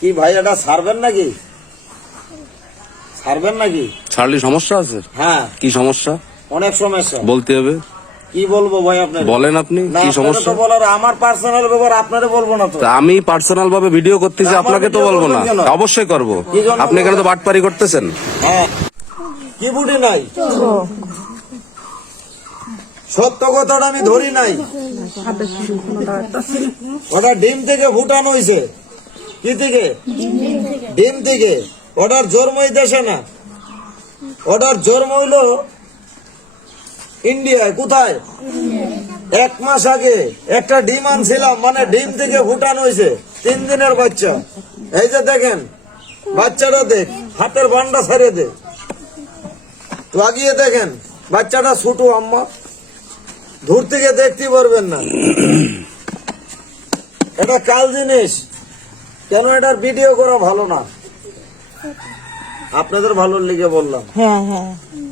কি ভাই এটা ছাড়বেন নাকি? ছাড়বেন নাকি? ছাড়লে সমস্যা আছে? হ্যাঁ। কি সমস্যা? অনেক সমস্যা। বলতে হবে। কি বলবো ভাই আপনার? বলেন আপনি কি সমস্যা? বলার আমার পার্সোনাল ব্যাপার আপনারে বলবো না তো। আমি পার্সোনাল ভাবে ভিডিও করতেছি, আপনাকে তো বলবো না। অবশ্যই করব। আপনি এখানে তো বাটপারি করতেছেন। হ্যাঁ। কি বুঝি নাই? সত্য কথাটা আমি ধরি নাই। ওটা ডিম থেকে ফুটানো হয়েছে। কি থেকে? ডিম থেকে। ওটার জন্মই দেশে না, ওটার জন্ম হইল ইন্ডিয়ায়। কোথায়? 1 মাস আগে একটা ডিম আনছিলাম, মানে ডিম থেকে ফুটানো হয়েছে। 3 দিনের বাচ্চা। এই যে দেখেন বাচ্চাটা, দেখ হাতের বান্ডা ছাড়িয়ে দে, তো আগিয়ে দেখেন বাচ্চাটা ছোট আম্মা, দূর থেকে দেখতে পারবেন না। এটা কাল জিনিস, কেন এটার ভিডিও করা ভালো না? আপনাদের ভালোর লিগে বললাম।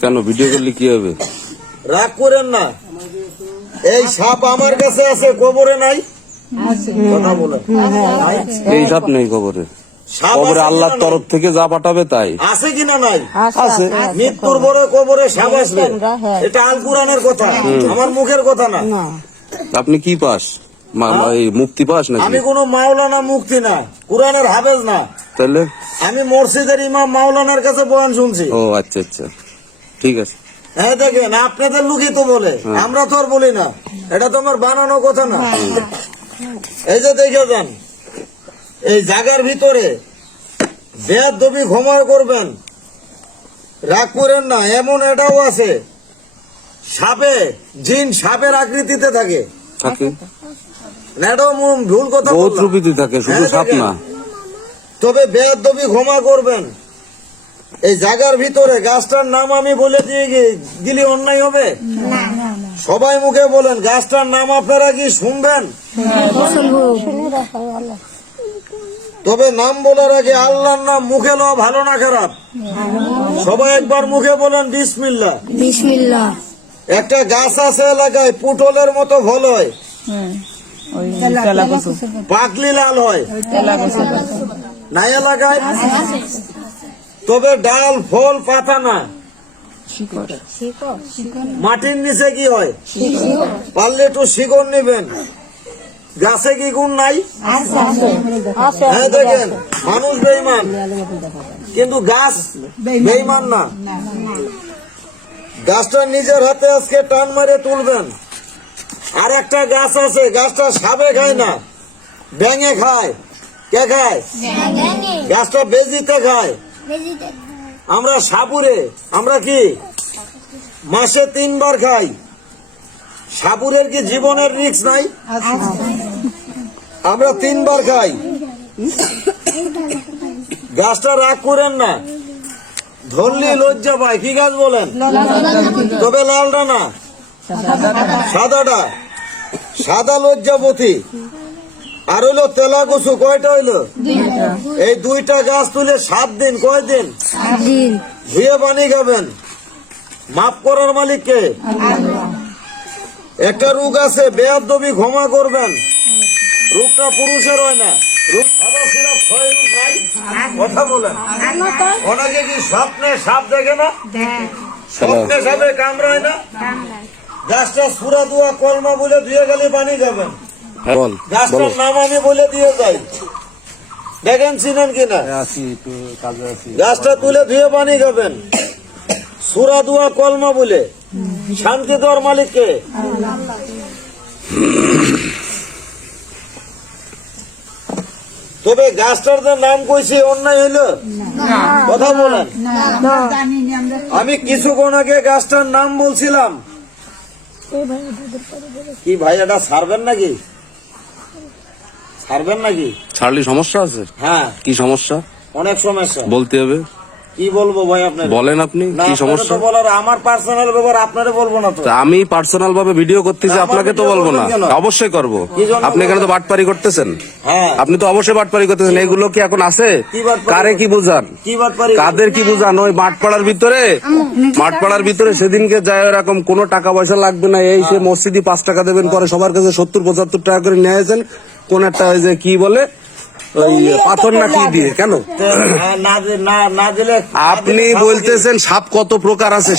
কেন ভিডিও করলে কি হবে? রাগ করেন না। এই সাপ আমার কাছে আছে, কবরে নাই। কথা বলেন। এই সাপ নেই কবরে। সাপ কবরে আছে আল্লাহর কিনা তরফ নাই? থেকে যা পাঠাবে তাই আছে কিনা নাই? আছে। মৃত্যুর পরে কবরে সাপ আসবে, এটা আল কোরআনের কথা, আমার মুখের কথা না। আপনি কি পাস? এই মুক্তি পাস নাকি? আমি কোনো মাওলানা মুক্তি না, কোরআনের হাফেজ না। তাহলে আমি মসজিদের ইমাম মাওলানার কাছে বয়ান শুনছি। ও আচ্ছা আচ্ছা, ঠিক আছে। হ্যাঁ দেখেন, আপনাদের লোকই তো বলে, আমরা তো আর বলি না। এটা তো আমার বানানো কথা না। এই যে দেখে যান, এই জায়গার ভিতরে বেয়াদবি ক্ষমা করবেন, রাগ করেন না। এমন এটাও আছে, সাপে জিন সাপের আকৃতিতে থাকে। থাকে না, এটাও ভুল কথা বহুত বললাম। রূপীতে থাকে, শুধু হ্যাঁ, সাপ দেখেন। না। তবে বেয়াদবি ক্ষমা করবেন। এই জায়গার ভিতরে গাছটার নাম আমি বলে দিয়ে দিলে অন্যায় হবে? সবাই মুখে বলেন, গাছটার নাম আপনারা কি শুনবেন? তবে নাম বলার আগে আল্লাহর নাম মুখে লওয়া ভালো না খারাপ? সবাই একবার মুখে বলেন বিসমিল্লাহ। বিসমিল্লাহ। একটা গাছ আছে এলাকায়, পুটলের মতো ফল হয়, পাকলি লাল হয় না এলাকায়? তবে ডাল ফল পাতা না, মাটির নিচে কি হয়? পারলে একটু শিকড় নেবেন। গাছে কি গুণ নাই? হ্যাঁ দেখেন, মানুষ বেঈমান কিন্তু গাছ বেঈমান না। গাছটা নিজের হাতে আজকে টান মারে তুলবেন। আর একটা গাছ আছে, গাছটা সাপে খায় না, ব্যাঙে খায়। কে খায়? গাছটা বেজিতে খায়। আমরা সাপুরে, আমরা কি মাসে 3 বার খাই? সাপুরের কি জীবনের রিস্ক নাই? আমরা 3 বার খাই। গাছটা রাগ করেন না, ধরলি লজ্জা পায়। কি গাছ বলেন? তবে লালটা না, সাদাটা। সাদা লজ্জাপতি আর হইলো তেলা কচু। কয়টা হইলো? এই 2টা গাছ তুলে 7 দিন, কয় দিন ধুয়ে পানি খাবেন। মাফ করার মালিক কে? একটা রোগ আছে, বেয়াদবি ক্ষমা করবেন। রোগটা পুরুষের হয় না, রোগ সাদা সিরাপ ছয় রোগ নাই। কথা বলেন। অনেকে কি স্বপ্নে সাপ দেখে না? স্বপ্নে সাপে কামড়ায় না? গাছটা সুরা দুয়া কলমা বলে ধুয়ে গেলে পানি খাবেন। গাছটার নাম আমি বলে দিয়ে যাই, দেখেন চিনেন কিনা। গাছটা তুলে ধুয়ে পানি খাবেন, সুরা দুয়া কলমা বলে। শান্তি দেওয়ার মালিককে। তবে গাছটার যে নাম কইছি অন্যায় হইল? কথা বলেন। আমি কিছুক্ষণ আগে গাছটার নাম বলছিলাম। কি ভাই এটা ছাড়বেন নাকি? ছাড়বেন নাকি? ছাড়লে সমস্যা আছে? হ্যাঁ। কি সমস্যা? অনেক সমস্যা। বলতে হবে। কি বলবো ভাই আপনার? বলেন আপনি কি সমস্যা? বলার আমার পার্সোনাল ব্যাপার, আপনারে বলবো না তো। আমি পার্সোনাল ভাবে ভিডিও করতেছি, আপনাকে তো বলবো না। অবশ্যই করব। আপনি এখানে তো বাটপারি করতেছেন। হ্যাঁ, আপনি তো অবশ্যই বাটপারি করতেছেন। এগুলো কি এখন আছে? কারে কি বুঝান? কি বাটপারি? কাদের কি বুঝান? ওই মাঠপাড়ার ভিতরে সেদিনকে যায়, এরকম কোনো টাকা পয়সা লাগবে না। এই সে মসজিদে 5 টাকা দেবেন, পরে সবার কাছে 70-75 টাকা করে নিয়ে আসেন। কোন একটা ওই যে কি বলে ওই পাথর না কি দিয়ে কেন? না দিলে আপনি বলতেছেন সাপ কত প্রকার আছে,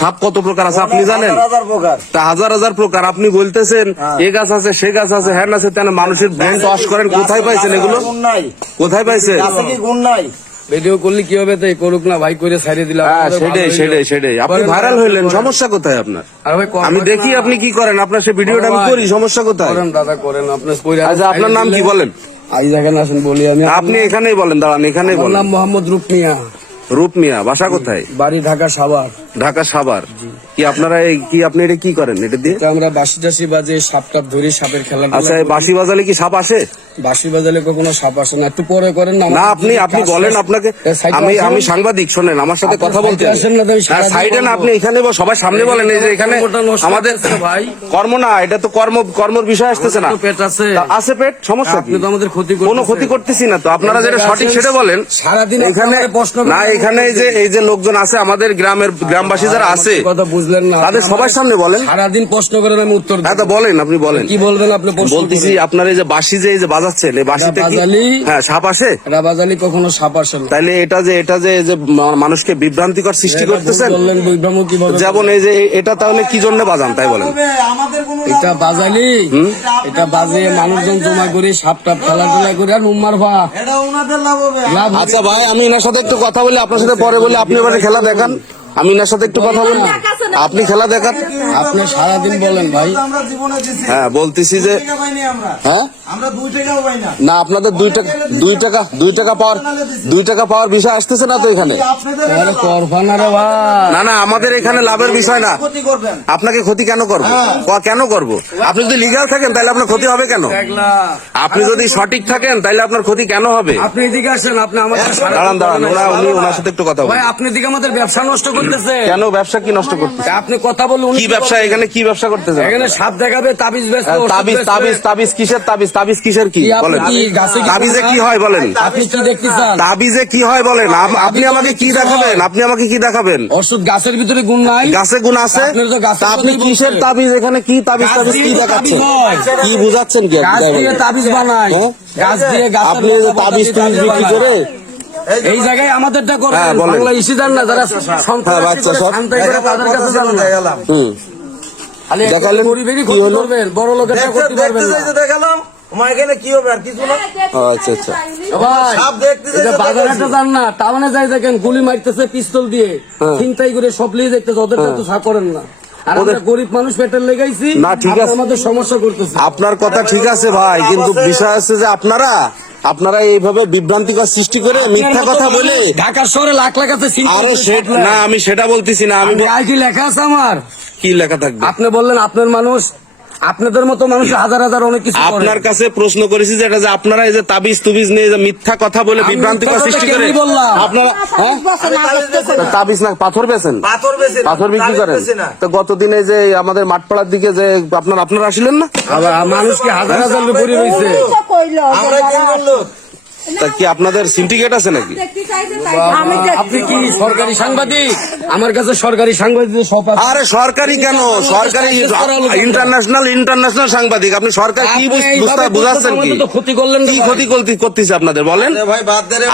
সাপ কত প্রকার আছে আপনি জানেন? 1000 প্রকার। তা হাজার হাজার প্রকার। আপনি বলতেছেন এ গাছ আছে সে গাছ আছে হ্যাঁ আছে তেন, মানুষের ব্রেন ওয়াশ করেন। কোথায় পাইছেন এগুলো? গুণ নাই, কোথায় পাইছেন? গাছে কি গুণ নাই? ভিডিও করলে কি হবে, তাই করুক না ভাই, করে ছাড়িয়ে দিলাম। হ্যাঁ সেটাই আপনি ভাইরাল হইলেন, সমস্যা কোথায় আপনার? আর ভাই আমি দেখি আপনি কি করেন, আপনার সে ভিডিওটা আমি করি, সমস্যা কোথায়? করেন দাদা, করেন আপনার কইরা। আচ্ছা আপনার নাম কি বলেন? আজ দেখেন আসেন বলি আমি। আপনি এখানেই বলেন, দাঁড়ান এখানেই আমার বলেন। নাম মোহাম্মদ রূপমিয়া, রূপ মিয়া, বাসা কোথায়? বাড়ি ঢাকা সাভার। ঢাকা সাভার। কি আপনারা কি আপনি এটা কি করেন এটা দিয়ে? তো আমরা বাসি টাসি বাজে, সাপ টাপ ধরি, সাপের খেলা আচ্ছা এই বাঁশি বাজালে কি সাপ আসে? বাসি বাজালে কখনো সাপ আসে না। একটু পরে করেন না। না আপনি বলেন, আপনাকে আমি সাংবাদিক, শোনেন আমার সাথে কথা বলতে আসেন না, তাই সারাদিন সাইডে না, আপনি এখানে সবাই সামনে বলেন। এই যে এখানে আমাদের ভাই কর্ম না, এটা তো কর্মর বিষয় আসতেছে না। তো পেট আছে, আছে পেট, সমস্যা কি? আপনি তো আমাদের ক্ষতি কোনো ক্ষতি করতেছি না তো, আপনারা যেটা সঠিক সেটা বলেন। সারাদিন এখানে আপনারা প্রশ্ন না, এখানে এই যে লোকজন আছে আমাদের গ্রামবাসী যারা আছে কথা বুঝলেন না, তাদের সবার সামনে বলেন। সারাদিন প্রশ্ন করেন, আমি উত্তর হ্যাঁ তা বলেন, আপনি বলেন কি বলবেন আপনি? প্রশ্ন বলতেছি আপনার এই যে বাঁশি যে এই যে বাজাচ্ছেন, এই বাঁশিতে কি বাজালি। হ্যাঁ সাপ আসে? রাবাজালি কখনো সাপ আসে না। তাইলে এটা যে এই যে মানুষকে বিভ্রান্তিকর সৃষ্টি করতেছেন, বললেন বৈভ্রাম কিভাবে? যেমন এই যে এটা তাহলে কি জন্য বাজান তাই বলেন? আমাদের কোনো এটা বাজালি, এটা বাজে মানুষজন জমা করে সাপ টাপ খেলাধুলা করে আর উম্মার ভা এটা ওনাদের লাভ হবে। লাভ হবে। আচ্ছা ভাই, আমি এনার সাথে একটু কথা বলি, আপনার সাথে পরে বলি। আপনি এবারে খেলা দেখান, আমি এনার সাথে একটু কথা বলি, আপনি খেলা দেখান। আপনি সারাদিন বলেন ভাই। আমরা জীবনে দিছি, হ্যাঁ বলতেছি যে 2 টাকা পাইনি আমরা। হ্যাঁ আমরা 2 টাকাও পাই না। না, আপনাদের 2 টাকা পাওয়ার বিষয় আসতেছে না তো এখানে। আপনাদের আরে করফানা রে ভাই। না আমাদের এখানে লাভের বিষয় না। ক্ষতি করবেন। আপনাকে ক্ষতি কেন করবো? কেন করবো? আপনি যদি লিগ্যাল থাকেন তাহলে আপনার ক্ষতি হবে কেন? আপনি যদি সঠিক থাকেন তাহলে আপনার ক্ষতি কেন হবে? আপনি এদিকে আসেন, আপনি আমাদের দাঁড়ান ওনার সাথে একটু কথা ভাই, বলুন। আপনি এদিকে আমাদের ব্যবসা নষ্ট করতেছে। কেন ব্যবসা কি নষ্ট করতেছে? আপনি কথা বলুন। কি ব্যবসা এখানে, কি ব্যবসা করতেছে? এখানে সাপ দেখাবে, তাবিজ বেচবে, ওষুধ বেচবে। তাবিজ কিসের তাবিজ কিসের কি কি আপনি বলেন? কি গাছে কি তাবিজে কি হয় বলেন? আপনি কি দেখতে চান? তাবিজে কি হয় বলেন? আপনি আমাকে কি দেখাবেন? আপনি আমাকে কি দেখাবেন? ওষুধ গাছের ভিতরে গুণ নাই। গাছে গুণ আছে? আপনার তো গাছের তা আপনি কথাই কিসের বলছেন। তাবিজ এখানে কি তাবিজ গাছ তাবিজ কি দিয়ে তো দেখাচ্ছেন? তাবিজ হয়। কি বুঝাচ্ছেন কি গাছ আপনি? দিয়ে তাবিজ বানায়। হ্যাঁ? গাছ দিয়ে গাছের আপনি এই যে লতা তাবিজ দিয়ে টাবিজ তাবিজ বিক্রি বানায়। করে এই জায়গায় আমাদেরটা হ্যাঁ, করবেন। বলেন। বাংলা ইসিদার না, যারা সন্ত্রাসী বাচ্চা করে সব। শান্তাই করে তাদের কাছে যান না। দেখালাম। খালি একটা দেখালেন, গরিবেরই কি ক্ষতি হলো? করবেন, বড় লোকেরটা করতে পারবেন না। দেখালাম, আমার এখানে কি হবে আর কিছু না। আচ্ছা ভাই, সাপ দেখতে এটা চাইছে, বাজার দেখাচ্ছি। হাটে যান না, তাওয়ানে যাই দেখেন গুলি মারতেছে পিস্তল দিয়ে, ছিনতাই করে সব লিয়ে দেখতেছে, ওদেরটা তো সা করেন না। আর আমরা গরিব মানুষ পেটের লেগাইছি, না, ঠিক আছে। আমাদের সমস্যা করতেছে। আপনার কথা ঠিক আছে ভাই, কিন্তু বিষয় আছে যে আপনারা এইভাবে বিভ্রান্তিকর সৃষ্টি করে মিথ্যা কথা বলে। ঢাকা শহরে লাখ লাখ আছে আরো না, আমি সেটা বলতেছি না। আমি কি লেখা আছে আমার? কি লেখা থাকবে? আপনি বললেন আপনার মানুষ, আপনাদের মতো মানুষ হাজার হাজার অনেক কিছু করে। আপনার কাছে প্রশ্ন করেছি যে এটা যে আপনারা এই যে তাবিজ তুবিজ নিয়ে যে মিথ্যা কথা বলে আমি বিভ্রান্তিকর মিথ্যা সৃষ্টি কথা করে কেনই বললাম? আপনারা হ্যাঁ? তাবিজ না পাথর বেছেন? পাথর বেশি না, পাথর বিক্রি তাবিজ করেন? বেশি না। তো গতদিনে যে আমাদের মাঠপাড়ার দিকে যে আপনারা আসিলেন না? আবার মানুষ কি হাজার হাজার পরি রয়েছে। আমরা তিনজন লোক। তা কি আপনাদের সিন্ডিকেট আছে নাকি? আপনি কি সরকারি সাংবাদিক? আমার কাছে সরকারি সাংবাদিক সব আছে। আরে সরকারি কেন, সরকারি ইন্টারন্যাশনাল সাংবাদিক। আপনি সরকার কি বুঝাচ্ছেন কি? তো ক্ষতি করলেন কি ক্ষতি করতেছে আপনাদের বলেন? আরে ভাই বাদ দে রে।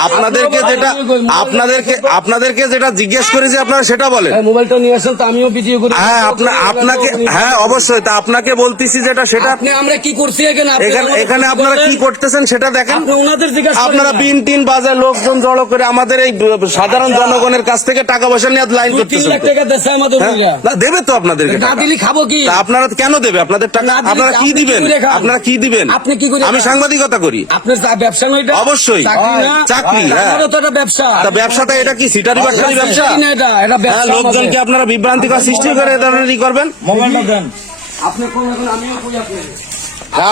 আপনাদেরকে যেটা জিজ্ঞেস করেছি আপনারা সেটা বলেন। এই মোবাইলটা নিয়ে আসেন তো আমিও ভিডিও করি। হ্যাঁ আপনাকে হ্যাঁ অবশ্যই, তা আপনাকে বলতেছি যেটা সেটা আপনি আমরা কি করছি এখানে? আপনি এখানে আপনারা কি করতেছেন সেটা দেখেন। আপনি ওনাদের জিজ্ঞাসা করেন আপনারা না। বিন টিন বাজায় লোকজন জড়ো করে আমাদের এই সাধারণ জনগণের কাছ থেকে টাকা পয়সা নিয়ে লাইন 2-3 করতেছেন লাখ তো। টাকা দেশে আমাদের হ্যাঁ? উইরা। না দেবে তো আপনাদেরকে না টাকা। দিলে খাবো কি? তা আপনারা কেন দেবে আপনাদের টাকা? না দিলে আপনারা কি আপনি কি দিবেন? করে খান? আপনারা কি দিবেন? আপনি কি করে আমি খান? সাংবাদিকতা করি। আপনার ব্যবসা নয় এটা? অবশ্যই। চাকরি না? চাকরি, হ্যাঁ। আমারও তো এটা ব্যবসা। তা ব্যবসাটা এটা কি সিটারি বাটখারি ব্যবসা? চাকরি না এটা, এটা হ্যাঁ, ব্যবসা লোকজনকে আমাদের। আপনারা বিভ্রান্তিকর সৃষ্টি করে এ ধরনের ই করবেন। মোবাইলটা দেন। আপনি কোন এখন আমিও কই আপনি। হ্যাঁ,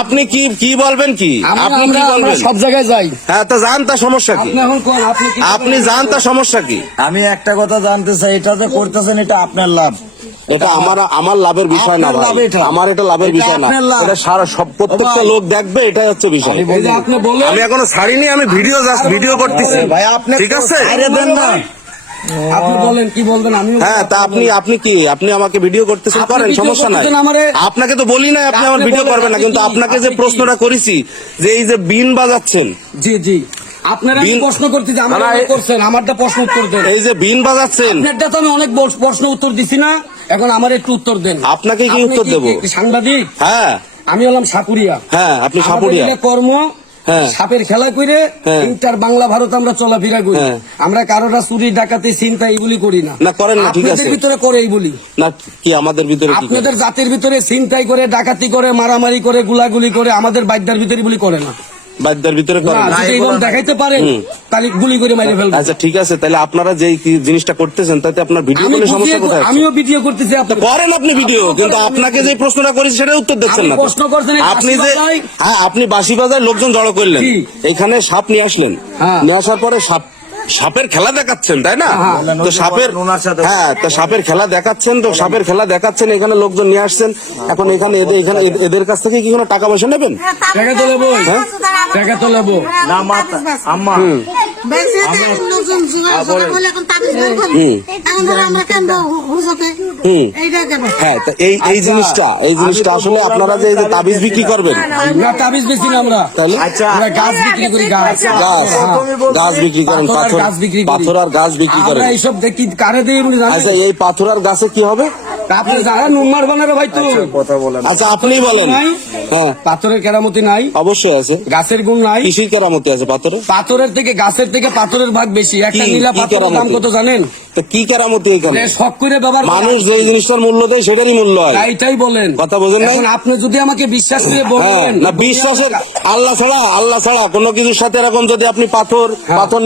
আপনি কি বলবেন কি? আপনি কি আমরা বলবেন? সব জায়গায় যাই। হ্যাঁ, তো জান তা সমস্যা কি? আপনি এখন কোন আপনি কি আপনি জান তা সমস্যা কি? আমি একটা কথা জানতে চাই, এটা যে করতেছেন এটা আপনার লাভ। এটা আমার লাভের বিষয় না আপনার ভাই। লাভ এটা। আমার এটা লাভের এটা বিষয় না। আপনার লাভ। এটা সারা প্রত্যেকটা ভাই। লোক দেখবে, এটাই হচ্ছে বিষয়। এই যে আপনি বলেন আমি এখনো ছাড়িনি, আমি ভিডিও করতেছি ভাই আপনি ঠিক আছে? ছাইরে দেন না। আপনি বলেন কি বলবেন আমি হ্যাঁ, তা আপনি কি আপনি আমাকে ভিডিও করতেছেন, আপনি করেন, ভিডিও সমস্যা নাই। করতেছেন আমারে? আপনাকে তো বলি না আপনি আমার আপনি ভিডিও বলেন, করবেন না, আপনি কিন্তু কি? আপনাকে যে আপনি কি? প্রশ্নটা করেছি যে এই যে বিন বাজাচ্ছেন, জি জি আপনারা কি প্রশ্ন করতেছি আমার না, অনেক করছেন, আমারটা প্রশ্ন উত্তর দেন। এই যে বিন বাজাচ্ছেন, আপনারটা তো আমি অনেক প্রশ্ন উত্তর দিছি না, এখন আমার একটু উত্তর দেন। আপনাকে কি আপনি উত্তর দেব? কি সাংবাদিক? হ্যাঁ আমি হলাম সাপুরিয়া। হ্যাঁ, আপনি আমাদের সাপুরিয়া। এগুলো কর্ম হ্যাঁ। সাপের খেলা করে হ্যাঁ। ইন্টার বাংলা ভারত আমরা চলাফেরা করি। হ্যাঁ। আমরা কারোরা চুরি ডাকাতি চিন্তা এইগুলি করি না। না, করেন না, ঠিক আপনাদের আছে। ভিতরে করে এইগুলি। না, কি আমাদের ভিতরে কি করে? আপনাদের জাতির ভিতরে চিন্তাই করে ডাকাতি করে মারামারি করে গুলাগুলি করে, আমাদের বাদ্যার ভিতরে গুলি করে না। বাদ্যার ভিতরে না, করেন না? যদি এইরকম দেখাইতে পারেন তাহলে গুলি করে মারি ফেলবো। আচ্ছা ঠিক আছে, তাহলে আপনারা যে জিনিসটা করতেছেন তাতে আপনার ভিডিও আমি করলে সমস্যা কোথায় আছে? আমিও ভিডিও করতেছি, আপনি করেন আপনি ভিডিও, কিন্তু আপনাকে যে প্রশ্নটা করেছি সেটা উত্তর দিচ্ছেন আপনি না তো। প্রশ্ন করছেন, এই আপনি যে বাঁশি হ্যাঁ, আপনি বাঁশি বাজায় লোকজন জড়ো করলেন, জি। এখানে সাপ নিয়ে আসলেন, হ্যাঁ। নিয়ে আসার পরে সাপের খেলা দেখাচ্ছেন, তাই না? হ্যাঁ। তো সাপের হ্যাঁ, তো সাপের খেলা দেখাচ্ছেন, তো সাপের খেলা দেখাচ্ছেন, এখানে লোকজন নিয়ে আসছেন। এখন এখানে এদের কাছ থেকে কি কোনো টাকা পয়সা নেবেন? টাকা তো নেবো, টাকা তো নেবো। আম্মা হ্যাঁ, তা এই জিনিসটা আসলে আপনারা যে এই যে তাবিজ বিক্রি করবেন, না তাবিজ বেশি না আমরা, তাহলে আচ্ছা আমরা গাছ বিক্রি করি, গাছ গাছ বিক্রি করেন, পাথর আর গাছ বিক্রি করি। পাথর আর গাছ বিক্রি করেন। আমরা এইসব দেখি কারে দিয়ে বলি জানেন? আচ্ছা, এই পাথর আর গাছে কি হবে? আপনি যারা নুম্বার বানাবে ভাই, তো কথা বলেন। আচ্ছা আপনি বলেন। নাই, হ্যাঁ, পাথরের কেরামতি নাই, অবশ্যই আছে। গাছের গুণ নাই। কৃষির কেরামতি আছে পাথরে। পাথরের থেকে গাছের থেকে পাথরের ভাগ বেশি। একটা কি- নীলা কি পাথরের দাম কেরামতি? কত জানেন? তো কি কেরামতি এখানে? শখ করে ব্যবহার করা। মানুষ যে জিনিসটার মূল্য দেয় সেটারই মূল্য হয়। এইটাই বলেন, কথা বোঝেন নাই? এখন আপনি যদি আমাকে বিশ্বাস করে হ্যাঁ, বলেন না বিশ্বাসের আল্লাহ ছাড়া কোনো কিছুর সাথে এরকম যদি আপনি পাথর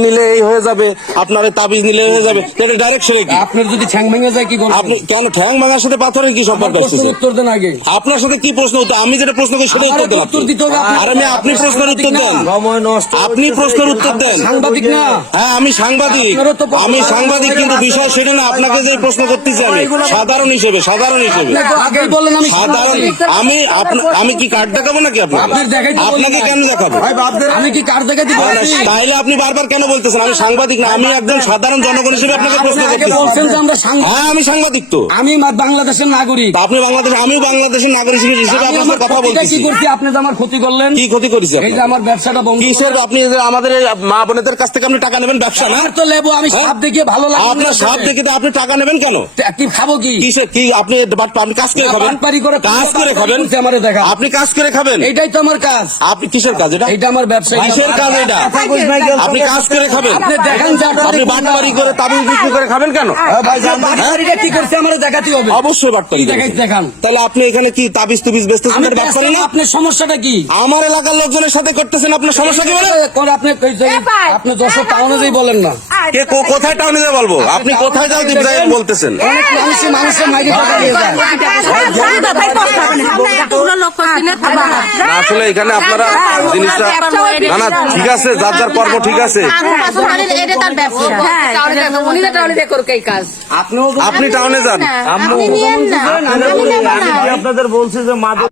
নিলে এই হয়ে যাবে, আপনার এই তাবিজ নিলে হয়ে যাবে, এটা ডাইরেক্ট সেরে কি? আপনার যদি ঠ্যাং ভেঙে যায় কি করবেন? আপনি কেন ঠ্যাং ভাঙার সাথে পাথরের কি সম্পর্ক আছে? প্রশ্নের উত্তর দেন আগে। আপনার সাথে কি প্রশ্ন উত্তর? আমি যেটা প্রশ্ন করি সেটাই আমারে উত্তর দেন উত্তর আপনি। দিতে হবে আপনার। আর আপনি প্রশ্নের উত্তর দেন। সময় নষ্ট আপনি প্রশ্নের উত্তর দেন। সাংবাদিক না? হ্যাঁ, আমি সাংবাদিক, আপনারও তো প্রশ্ন- আমি সাংবাদিক, কিন্তু বিষয় সেটা না। আপনাকে যে প্রশ্ন করতেছি আমি সাধারণ হিসেবে আপনি তো আগেই বললেন আমি সাধারণ সাংবাদিক। আমি কি কার্ড দেখাবো নাকি আপনি দেখাইতে বলি আপনাকে নাই। কেন দেখাবো? আমি কি কার দেখাতে বলছি? তাইলে আপনি বারবার কেন বলতেছেন আমি সাংবাদিক না? আমি একজন সাধারণ জনগণ হিসেবে আপনাকে প্রশ্ন আপনি আগে করতেছি। বলছেন যে আমরা সাংবাদিক। হ্যাঁ, আমি সাংবাদিক তো। আমি বাংলাদেশের নাগরিক। তা আপনি বাংলাদেশ, আমিও বাংলাদেশের নাগরিক হিসেবে আমি আপনার আমার সাথে কথা ক্ষতিটা বলতেছি। কি করছি? আপনি যে আমার ক্ষতি করলেন। কি ক্ষতি করেছে এই যে আপনার? আমার ব্যবসাটা বন্ধ কিসের? আপনি যে আমাদের এই মা বোনেদের কাছ থেকে আপনি টাকা নেবেন, ব্যবসা না? আমার তো লেবো, আমি সাপ দেখে ভালো লাগে। আপনার সাপ দেখে তো আপনি টাকা নেবেন কেন? কি খাবো কি? কিসে কি? আপনি কাজ করে খাবেন? বাটপারি করে কাজ করে খাবেন? আমারে দেখা। আপনি কাজ করে খাবেন? এইটাই তো আমার কাজ। আপনি কিসের কাজ এটা? এইটা আমার ব্যবসা। কিসের কাজ এটা? আপনি কাজ করে খাবেন? আপনি দেখান যে আপনি বাটপারি করে তাবিজ বিক্রি করে খাবেন কেন? বাটপারিটা কি করছে আমারে দেখাতে হবে। অবশ্যই বাটপারি কি দেখাই করেছেন। দেখান। তাহলে আপনি এখানে কি তাবিজ তুবিজ বেচতেছেন? আমি এটা বাটপারি না? আপনার সমস্যাটা কি? আমার এলাকার লোকজনের সাথে করতেছেন, আপনার সমস্যা কি বলে? আপনি যশোর টাউনে যেই বলেন না, কে কোথায় টাউনে যা বলবো? আপনি কোথায় যাও যাই বলতেছেন? অনেক মানুষের মাইকে টাকা দিয়ে যায়। না, আসলে এখানে আপনারা জিনিসটা না ঠিক আছে, যার যার কর্ম ঠিক আছে। আপনি টাউনে যান। আপনাদের বলছি যে মাদক